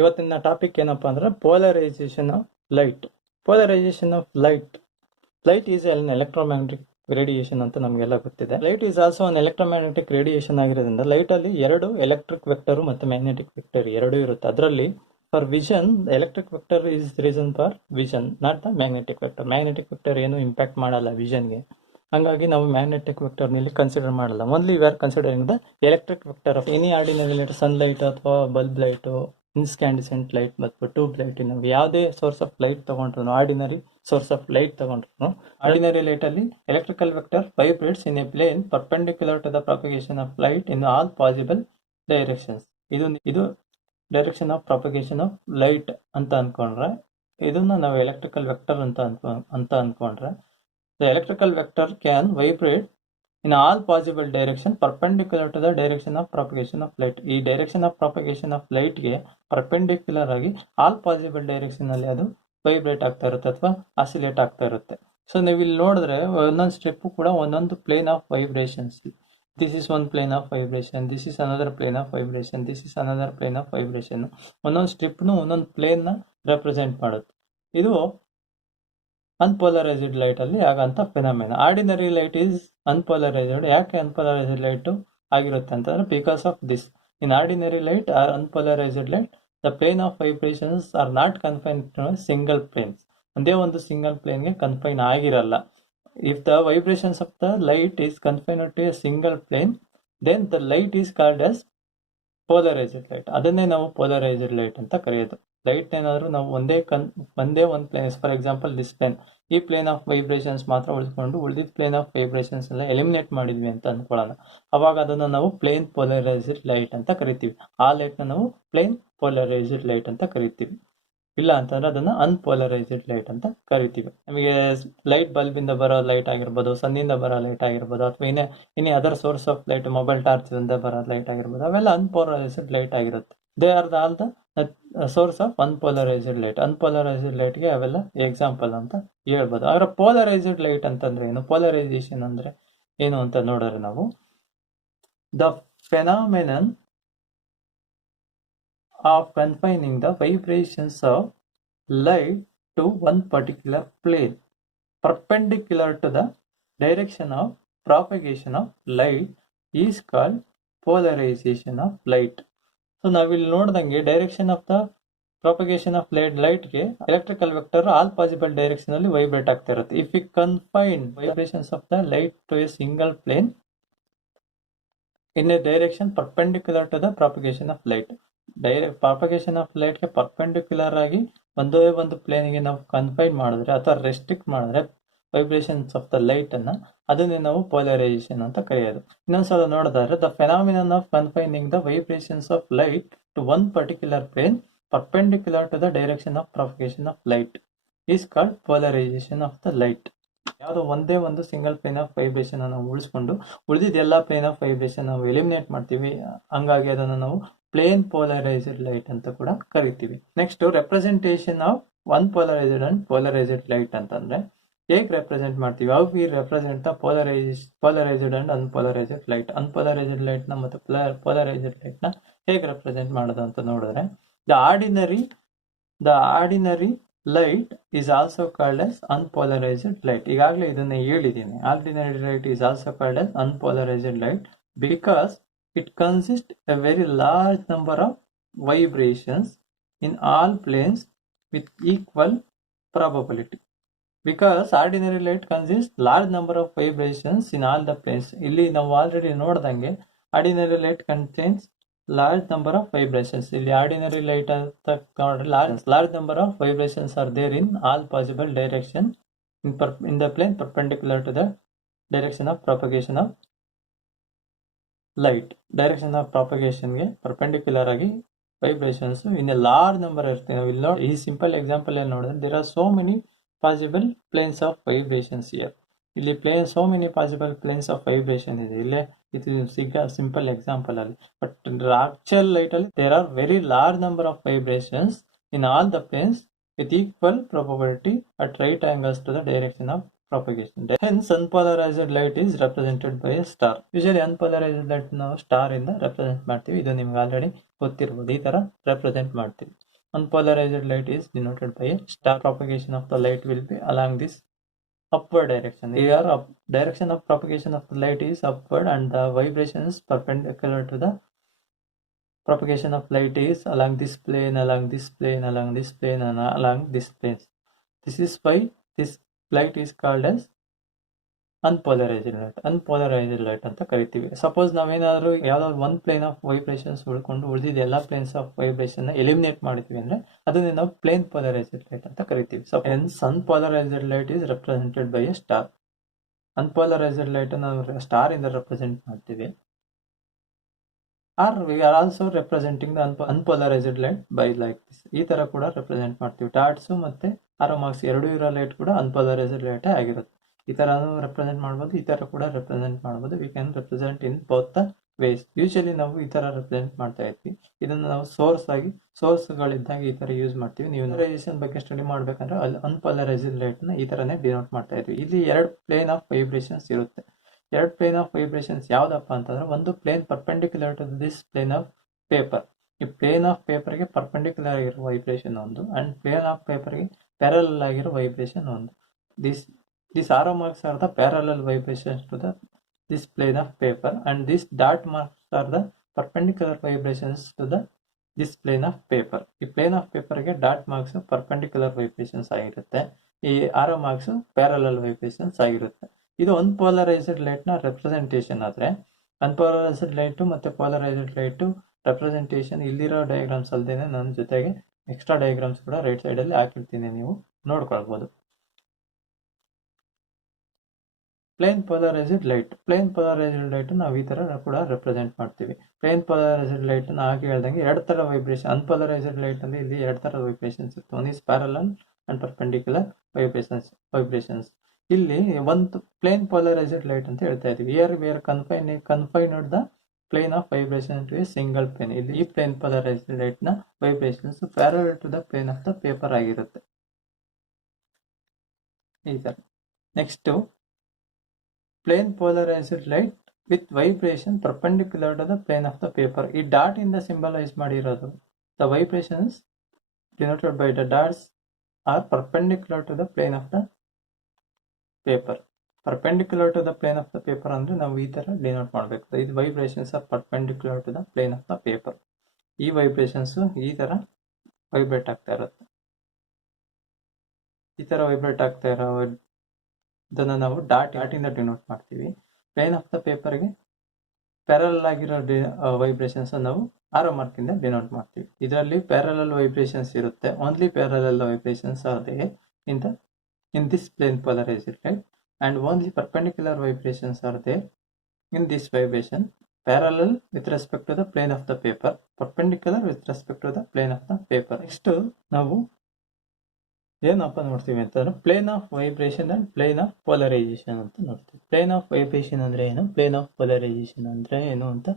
ಇವತ್ತಿನ ಟಾಪಿಕ್ ಏನಪ್ಪಾ ಅಂದ್ರೆ polarisation of light. Polarisation of light is N electromagnetic radiation ಅಂತ ನಮಗೆಲ್ಲ ಗೊತ್ತಿದೆ. Light is also an electromagnetic radiation ಆಗಿರೋದ್ರಿಂದ ಲೈಟ್ ಅಲ್ಲಿ ಎರಡು ಎಲೆಕ್ಟ್ರಿಕ್ ವೆಕ್ಟರ್ ಮತ್ತು ಮ್ಯಾಗ್ನೆಟಿಕ್ ವೆಕ್ಟರ್ ಎರಡೂ ಇರುತ್ತೆ. ಅದರಲ್ಲಿ for vision electric vector is reason for vision, not the magnetic vector. Magnetic vector ಏನು ಇಂಪ್ಯಾಕ್ಟ್ ಮಾಡಲ್ಲ ವಿಷನ್ಗೆ, ಹಂಗಾಗಿ ನಾವು ಮ್ಯಾಗ್ನೆಟಿಕ್ ವೆಕ್ಟರ್ ನಲ್ಲಿ ಕನ್ಸಿಡರ್ ಮಾಡಲ್ಲ. Only we are considering the electric vector of any ordinary light, sun light ಅಥವಾ bulb light, incandescent light ಮತ್ತು tube light. ನಾವು ಯಾವುದೇ ಸೋರ್ಸ್ ಆಫ್ ಲೈಟ್ ತಗೊಂಡ್ರು, ಆರ್ಡಿನರಿ ಸೋರ್ಸ್ ಆಫ್ ಲೈಟ್ ತಗೊಂಡ್ರು, ಆರ್ಡಿನರಿ ಲೈಟ್ ಅಲ್ಲಿ electrical vector vibrates in a plane perpendicular to the propagation of light in all possible directions. ಇದು direction of propagation of light ಅಂತ ಅನ್ಕೊಂಡ್ರೆ, ಇದನ್ನ ನಾವು ಎಲೆಕ್ಟ್ರಿಕಲ್ ವೆಕ್ಟರ್ ಅಂತ ಅನ್ಕೊಂಡ್ರೆ, the electrical vector can vibrate in all possible direction perpendicular to the direction of propagation of light. ಈ direction of propagation of light ಗೆ perpendicular ಆಗಿ ಆಲ್ ಪಾಸಿಬಲ್ ಡೈರೆಕ್ಷನ್ ಅಲ್ಲಿ ಅದು ವೈಬ್ರೇಟ್ ಆಗ್ತಾ ಇರುತ್ತೆ ಅಥವಾ ಆಸಿಲೇಟ್ ಆಗ್ತಾ ಇರುತ್ತೆ. ಸೊ ನೀವು ಇಲ್ಲಿ ನೋಡಿದ್ರೆ ಒಂದೊಂದು ಸ್ಟೆಪ್ ಕೂಡ ಒಂದೊಂದು plane of vibrations. This is one plane of vibration, this is another plane of vibration, this is another plane of vibration. ಒಂದೊಂದು ಸ್ಟೆಪ್ನು ಒಂದೊಂದು ಪ್ಲೇನ್ ನ ರೆಪ್ರೆಸೆಂಟ್ ಮಾಡುತ್ತೆ. ಇದು ಅನ್ಪೋಲರೈಸ್ಡ್ ಲೈಟ್ ಅಲ್ಲಿ ಆಗಂತ phenomena. Ordinary light is unpolarized. ಯಾಕೆ ಅನ್ಪೋಲರೈಸ್ಡ್ ಲೈಟ್ ಆಗಿರುತ್ತೆ ಅಂತಂದ್ರೆ, because of this. In ordinary light or unpolarized light, the plane of vibrations are not confined to single planes. ಒಂದೇ ಒಂದು ಸಿಂಗಲ್ ಪ್ಲೇನ್ಗೆ ಕನ್ಫೈನ್ ಆಗಿರಲ್ಲ. If the vibrations of the light is confined to a single plane, then the light is called as polarized light. ಅದನ್ನೇ ನಾವು polarised light ಅಂತ ಕರೆಯೋದು. Light ಏನಾದರೂ ನಾವು ಒಂದೇ ಒಂದು plane, for example this plane, ಈ ಪ್ಲೇನ್ ಆಫ್ ವೈಬ್ರೇಷನ್ಸ್ ಮಾತ್ರ ಉಳಿಸ್ಕೊಂಡು ಉಳಿದಿದ್ದ ಪ್ಲೇನ್ ಆಫ್ ವೈಬ್ರೇಷನ್ಸ್ ಎಲ್ಲ ಎಲಿಮಿನೇಟ್ ಮಾಡಿದ್ವಿ ಅಂತ ಅನ್ಕೊಳ್ಳೋಣ. ಅವಾಗ ಅದನ್ನು ನಾವು ಪ್ಲೇನ್ ಪೋಲರೈಸ್ಡ್ ಲೈಟ್ ಅಂತ ಕರಿತೀವಿ. ಆ ಲೈಟ್ನ ನಾವು ಪ್ಲೇನ್ ಪೋಲರೈಸ್ಡ್ ಲೈಟ್ ಅಂತ ಕರಿತೀವಿ. ಇಲ್ಲ ಅಂತಂದ್ರೆ ಅದನ್ನ ಅನ್ಪೋಲರೈಸ್ಡ್ ಲೈಟ್ ಅಂತ ಕರಿತೀವಿ. ನಮಗೆ ಲೈಟ್ ಬಲ್ಬ್ ಇಂದ ಬರೋ ಲೈಟ್ ಆಗಿರ್ಬೋದು, ಸನ್ನಿಂದ ಬರೋ ಲೈಟ್ ಆಗಿರ್ಬೋದು, ಅಥವಾ ಇನ್ನೇ other source of light, mobile torch ಇಂದ ಬರೋ ಲೈಟ್ ಆಗಿರ್ಬೋದು, ಅವೆಲ್ಲ ಅನ್ಪೋಲರೈಸ್ಡ್ ಲೈಟ್ ಆಗಿರುತ್ತೆ. They are all the source of unpolarized light. Unpolarized ಲೈಟ್ಗೆ ಅವೆಲ್ಲ ಎಕ್ಸಾಂಪಲ್ ಅಂತ ಹೇಳ್ಬೋದು. ಆದ್ರೆ ಪೋಲರೈಸ್ಡ್ ಲೈಟ್ ಅಂತಂದ್ರೆ ಏನು, ಪೋಲರೈಸೇಷನ್ ಅಂದ್ರೆ ಏನು ಅಂತ ನೋಡಿದ್ರೆ ನಾವು, the phenomenon of confining the vibrations of light to one particular plane perpendicular to the direction of propagation of light is called polarization of light. So ನಾವಿಲ್ಲಿ ನೋಡ್ದಂಗೆ direction of the propagation of light ಗೆ electrical vector all possible direction ಅಲ್ಲಿ vibrate ಆಗ್ತಾ ಇರುತ್ತೆ. If you confine vibrations of the light to a single plane in a direction perpendicular to the propagation of light, propagation of light ಗೆ perpendicular ಆಗಿ ಒಂದೇ ಒಂದು ಪ್ಲೇನ್ಗೆ ನಾವು confine ಮಾಡಿದ್ರೆ ಅಥವಾ ರೆಸ್ಟ್ರಿಕ್ಟ್ ಮಾಡಿದ್ರೆ ವೈಬ್ರೇಷನ್ಸ್ ಆಫ್ ದ ಲೈಟ್ ಅನ್ನ, ಅದನ್ನೇ ನಾವು ಪೋಲರೈಸೇಷನ್ ಅಂತ ಕರೆಯೋದು. ಇನ್ನೊಂದ್ಸಲ ನೋಡಿದ್ರೆ, the phenomenon of confining the vibrations of light to one particular plane perpendicular to the direction of propagation of light is called polarization of the light. ಯಾವುದೋ ಒಂದೇ ಒಂದು ಸಿಂಗಲ್ ಪ್ಲೇನ್ ಆಫ್ ವೈಬ್ರೇಷನ್ ನಾವು ಉಳಿಸ್ಕೊಂಡು ಉಳಿದಿದ್ದ ಎಲ್ಲಾ ಪ್ಲೇನ್ ಆಫ್ ವೈಬ್ರೇಷನ್ ನಾವು eliminate ಮಾಡ್ತೀವಿ. ಹಂಗಾಗಿ ಅದನ್ನು ನಾವು ಪ್ಲೇನ್ ಪೋಲರೈಸ್ಡ್ ಲೈಟ್ ಅಂತ ಕೂಡ ಕರಿತೀವಿ. Next, representation of one polarised and polarised light ಅಂತಂದ್ರೆ ಹೇಗೆ ರೆಪ್ರೆಸೆಂಟ್ ಮಾಡ್ತೀವಿ? How we represent the polarised and unpolarised light. Unpolarised light ನ ಮತ್ತು ಪೋಲರೈಸ್ಡ್ ಲೈಟ್ ನ ಹೇಗೆ ರೆಪ್ರೆಸೆಂಟ್ ಮಾಡೋದು ಅಂತ ನೋಡಿದ್ರೆ, the ordinary light is also called as unpolarised light. ಈಗಾಗಲೇ ಇದನ್ನ ಹೇಳಿದ್ದೀನಿ. Ordinary light is also called as unpolarised light because it consists a very large number of vibrations in all planes with equal probability. Because ordinary light consists large number of vibrations in all the planes. ಇಲ್ಲಿ ನಾವು already ನೋಡ್ದಂಗೆ ordinary light contains large number of vibrations. ಇಲ್ಲಿ ordinary light ಅಂತ ನೋಡ್ರೆ large number of vibrations are there in all possible direction in the plane perpendicular to the direction of propagation of light. Direction of propagation ಗೆ perpendicular ಆಗಿ vibrations in a large number ಇರ್ತವೆ. ನಾವು ಇಲ್ಲಿ ನೋಡಿ, ಈ simple example ಅಲ್ಲಿ ನೋಡಿದ್ರೆ, there are so many possible planes of vibrations here. ಇಲ್ಲಿ so many possible planes of vibration ಇದೆ. ಇಲ್ಲೇ ಇದು ಸಿಂಪಲ್ ಎಕ್ಸಾಂಪಲ್ ಅಲ್ಲಿ. ಬಟ್ ಆಕ್ಚುಯಲ್ ಲೈಟ್ ಅಲ್ಲಿ there are very large number of vibrations in all the planes with equal probability at right angles to the direction of propagation. Hence, unpolarized light is represented by a star. Usually unpolarized light ನಾವು star ಇಂದ represent ಮಾಡ್ತೀವಿ. ಇದು ನಿಮ್ಗೆ already ಗೊತ್ತಿರ್ಬೋದು. ಈ ತರ represent ಮಾಡ್ತೀವಿ. Unpolarized light is denoted by a star. Propagation of the light will be along this upward direction. Here direction of propagation of the light is upward and the vibration is perpendicular to the propagation of light is along this plane, along this plane, along this plane, and along this plane. This is why this light is called as unpolarised light ಅಂತ ಕರಿತೀವಿ. Suppose ನಾವೇನಾದ್ರೂ ಯಾವ್ದಾದ್ರು ಒಂದ್ plane of vibrations ಉಳ್ಕೊಂಡು ಉಳಿದಿದ್ದ ಎಲ್ಲಾ planes of vibration eliminate ಮಾಡಿದ್ವಿ ಅಂದ್ರೆ ಅದನ್ನ ನಾವು ಪ್ಲೇನ್ ಪೋಲರೈಸ್ಡ್ ಲೈಟ್ ಅಂತ ಕರಿತೀವಿ. So hence unpolarized light is represented by a star. Unpolarized light ನಾವು ಸ್ಟಾರ್ ಇಂದ ರೆಪ್ರೆಸೆಂಟ್ ಮಾಡ್ತೀವಿ. Are we are also representing the unpolarized light by like this. ಈ ತರ ಕೂಡ ರೆಪ್ರೆಸೆಂಟ್ ಮಾಡ್ತೀವಿ. ಡಾಟ್ಸ್ ಮತ್ತೆ ಆರೋ ಮಾರ್ಕ್ಸ್ ಎರಡು ಇರೋ ಲೈಟ್ ಕೂಡ ಅನ್ಪೋಲರೈಸ್ಡ್ ಲೈಟ್ ಆಗಿರುತ್ತೆ. ಈ ತರ ರೆಪ್ರೆಸೆಂಟ್ ಮಾಡಬಹುದು, ಈ ತರ ಕೂಡ ರೆಪ್ರೆಸೆಂಟ್ ಮಾಡಬಹುದು. We can represent in both the ways. Usually ನಾವು ಈ ತರ ರೆಪ್ರೆಸೆಂಟ್ ಮಾಡ್ತಾ ಇದ್ವಿ. ಇದನ್ನ ನಾವು ಸೋರ್ಸ್ ಗಳಿದ್ದಾಗ ಈ ತರ ಯೂಸ್ ಮಾಡ್ತೀವಿ. ನೀವು ಪೋಲರೈಸೇಷನ್ ಬಗ್ಗೆ ಸ್ಟಡಿ ಮಾಡ್ಬೇಕಂದ್ರೆ ಅಲ್ಲಿ ಅನ್ಪೋಲರೈಸ್ಡ್ ಲೈಟ್ ನ ಈ ತರನೇ ಡಿನೋಟ್ ಮಾಡ್ತಾ ಇದ್ವಿ. ಇಲ್ಲಿ ಎರಡು ಪ್ಲೇನ್ ಆಫ್ ವೈಬ್ರೇಷನ್ಸ್ ಇರುತ್ತೆ. ಎರಡು ಪ್ಲೇನ್ ಆಫ್ ವೈಬ್ರೇಷನ್ಸ್ ಯಾವ್ದಪ್ಪ ಅಂತಂದ್ರೆ, ಒಂದು plane perpendicular to this plane of paper. ಈ ಪ್ಲೇನ್ ಆಫ್ ಪೇಪರ್ ಗೆ ಪರ್ಪೆಂಡಿಕ್ಯುಲರ್ ಆಗಿರೋ ವೈಬ್ರೇಷನ್ ಒಂದು, ಅಂಡ್ ಪ್ಲೇನ್ ಆಫ್ ಪೇಪರ್ ಗೆ ಪ್ಯಾರಲಲ್ ಆಗಿರೋ ವೈಬ್ರೇಷನ್ ಒಂದು. These arrow marks are the parallel vibrations to this plane of paper, and these dot marks are the perpendicular vibrations to this plane of paper. ಈ plane of paper ಗೆ dot marks perpendicular vibrations ಆಗಿರುತ್ತೆ, ಈ ಆರೋ marks parallel vibrations ಆಗಿರುತ್ತೆ. ಇದು unpolarized light ನ representation ಆದ್ರೆ, unpolarised light ಮತ್ತೆ polarised light representation ಇಲ್ಲಿರೋ ಡಯಾಗ್ರಾಮ್ಸ್ ಅಲ್ಲದೇನೆ ನನ್ನ ಜೊತೆಗೆ ಎಕ್ಸ್ಟ್ರಾ ಡಯಾಗ್ರಾಮ್ಸ್ ಕೂಡ ರೈಟ್ ಸೈಡ್ ಅಲ್ಲಿ ಹಾಕಿರ್ತೀನಿ, ನೀವು ನೋಡ್ಕೊಳ್ಬಹುದು. ಪ್ಲೇನ್ ಪೋಲರೈಸ್ಡ್ ಲೈಟ್ ನಾವು ಈ ತರ ಕೂಡ ರೆಪ್ರೆಸೆಂಟ್ ಮಾಡ್ತೀವಿ. ಪ್ಲೇನ್ ಪೋಲರೈಸ್ಡ್ ಲೈಟ್ ನ ಹಾಗೆ ಹೇಳ್ದಂಗೆ ಎರಡು ತರ ವೈಬ್ರೇಷನ್. ಅನ್ಪೋಲರೈಸ್ಡ್ ಲೈಟ್ ಅಲ್ಲಿ ಇಲ್ಲಿ ಎರಡು ತರ ವೈಬ್ರೇಷನ್ಸ್ ಇರುತ್ತೆ. One is parallel and perpendicular vibrations. ಇಲ್ಲಿ ಒಂದು ಪ್ಲೇನ್ ಪೋಲರೈಸ್ಡ್ ಲೈಟ್ ಅಂತ ಹೇಳ್ತಾ ಇದೀವಿ. We are confined the plane of vibration to a single plane. ಇಲ್ಲಿ ಈ ಪ್ಲೇನ್ ಪೋಲರೈಸ್ಡ್ ಲೈಟ್ ನ vibrations parallel to the plane of the paper ಆಗಿರುತ್ತೆ. ಈ ತರ. Next, plane polarized light with vibration perpendicular to the plane of the paper. ಈ dot ಇಂದ symbolize ಮಾಡಿರೋದು. The vibrations denoted by the dots R perpendicular to the plane of the paper. Perpendicular to the plane of the paper ಅಂದ್ರೆ ನಾವು ಈ ತರ denote ಮಾಡಬೇಕು. ಇದು vibrations are perpendicular to the plane of the paper. ಈ vibrations ಈ ತರ vibrate ಆಗ್ತಾ ಇರುತ್ತೆ. ಈ ತರ ವೈಬ್ರೇಟ್ ಆಗ್ತಾ ಇರೋ ಇದನ್ನ ನಾವು ಡಾಟ್ ಇಂದ ಡಿನೋಟ್ ಮಾಡ್ತೀವಿ. ಪ್ಲೇನ್ ಆಫ್ ದ ಪೇಪರ್ ಗೆ ಪ್ಯಾರಲಲ್ ಆಗಿರೋ ವೈಬ್ರೇಷನ್ಸ್ ನಾವು ಆರೋ ಮಾರ್ಕ್ ಇಂದ ಡಿನೋಟ್ ಮಾಡ್ತೀವಿ. ಇದರಲ್ಲಿ ಪ್ಯಾರಲಲ್ ವೈಬ್ರೇಷನ್ಸ್ ಇರುತ್ತೆ. Only parallel vibrations are there in this plane polarized light, and only perpendicular vibrations are there in this vibration, parallel with respect to the plane of the paper, perpendicular with respect to the plane of the paper. Next ನಾವು ಏನಪ್ಪ ನೋಡ್ತೀವಿ ಅಂತಂದ್ರೆ, plane of vibration and plane of polarization ಅಂತ ನೋಡ್ತೀವಿ. Plane of vibration ಅಂದ್ರೆ ಏನು, plane of polarisation ಅಂದ್ರೆ ಏನು ಅಂತ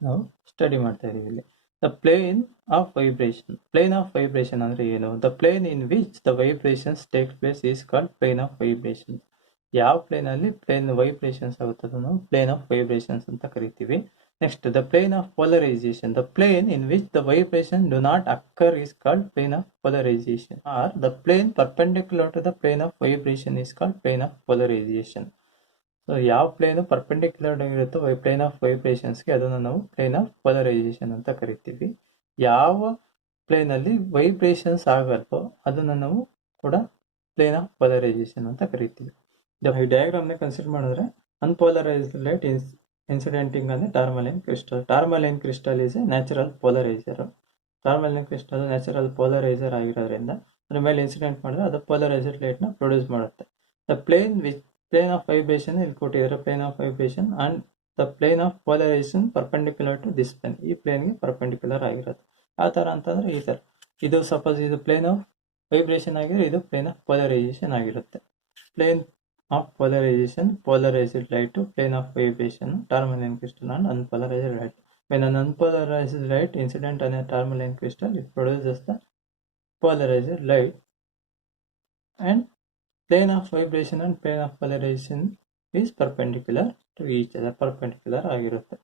ನಾವು ಸ್ಟಡಿ ಮಾಡ್ತಾ ಇದೀವಿ ಇಲ್ಲಿ. ದ ಪ್ಲೇನ್ ಆಫ್ ವೈಬ್ರೇಷನ್ ಅಂದ್ರೆ ಏನು? The plane in which the vibrations take place is called plane of vibration. ಯಾವ ಪ್ಲೇನ್ ಅಲ್ಲಿ ಪ್ಲೇನ್ ವೈಬ್ರೇಷನ್ಸ್ ಆಗುತ್ತದೆ ನಾವು ಪ್ಲೇನ್ ಆಫ್ ವೈಬ್ರೇಷನ್ಸ್ ಅಂತ ಕರಿತೀವಿ. Next, the plane of polarization. The plane in which the vibration do not occur is called plane of polarization. Or the plane perpendicular to the plane of vibration is called plane of polarization. So ಯಾವ plane perpendicular ಆಗಿರುತ್ತೋ plane of ವೈಬ್ರೇಷನ್ಸ್ಗೆ ಅದನ್ನು ನಾವು plane of polarization ಅಂತ ಕರಿತೀವಿ. ಯಾವ plane ಅಲ್ಲಿ vibrations ಆಗಲ್ವೋ ಅದನ್ನ ನಾವು ಕೂಡ ಪ್ಲೇನ್ ಆಫ್ ಪೋಲರೈಸೇಷನ್ ಅಂತ ಕರಿತೀವಿ. ಈ ಡಯಾಗ್ರಾಮ್ ನ ಕನ್ಸಿಡರ್ ಮಾಡಿದ್ರೆ, ಅನ್ಪೋಲರೈಸ್ಡ್ ಲೈಟ್ ಇನ್ಸಿಡೆಂಟಿಂಗ್ ಅಂದ್ರೆ tourmaline crystal. Tourmaline crystal is a natural polarizer. Tourmaline crystal natural polarizer ಆಗಿರೋದ್ರಿಂದ ಅದ್ರ ಮೇಲೆ ಇನ್ಸಿಡೆಂಟ್ ಮಾಡಿದ್ರೆ ಅದು ಪೋಲರೈಸ್ಡ್ ಲೈಟ್ ನ ಪ್ರೊಡ್ಯೂಸ್ ಮಾಡುತ್ತೆ. ದ ಪ್ಲೇನ್ ಆಫ್ ವೈಬ್ರೇಷನ್ ಇಲ್ಲಿ ಕೊಟ್ಟಿದ್ದಾರೆ, plane of vibration and the plane of polarization perpendicular to this plane. ಈ ಪ್ಲೇನ್ಗೆ ಪರ್ಪೆಂಡಿಕ್ಯುಲರ್ ಆಗಿರುತ್ತೆ. ಯಾವ ತರ ಅಂತಂದ್ರೆ ಈ ತರ. ಇದು ಸಪೋಸ್ ಇದು ಪ್ಲೇನ್ ಆಫ್ ವೈಬ್ರೇಷನ್ ಆಗಿದ್ರೆ ಇದು ಪ್ಲೇನ್ ಆಫ್ ಪೋಲರೈಸೇಷನ್ ಆಗಿರುತ್ತೆ. Plane of polarization, polarized light to plane of vibration, tourmaline crystal and unpolarized light. When an unpolarized light incident on a tourmaline crystal, it produces the polarized light, and plane of vibration and plane of polarization is perpendicular to each other, perpendicular ಆಗಿರುತ್ತೆ.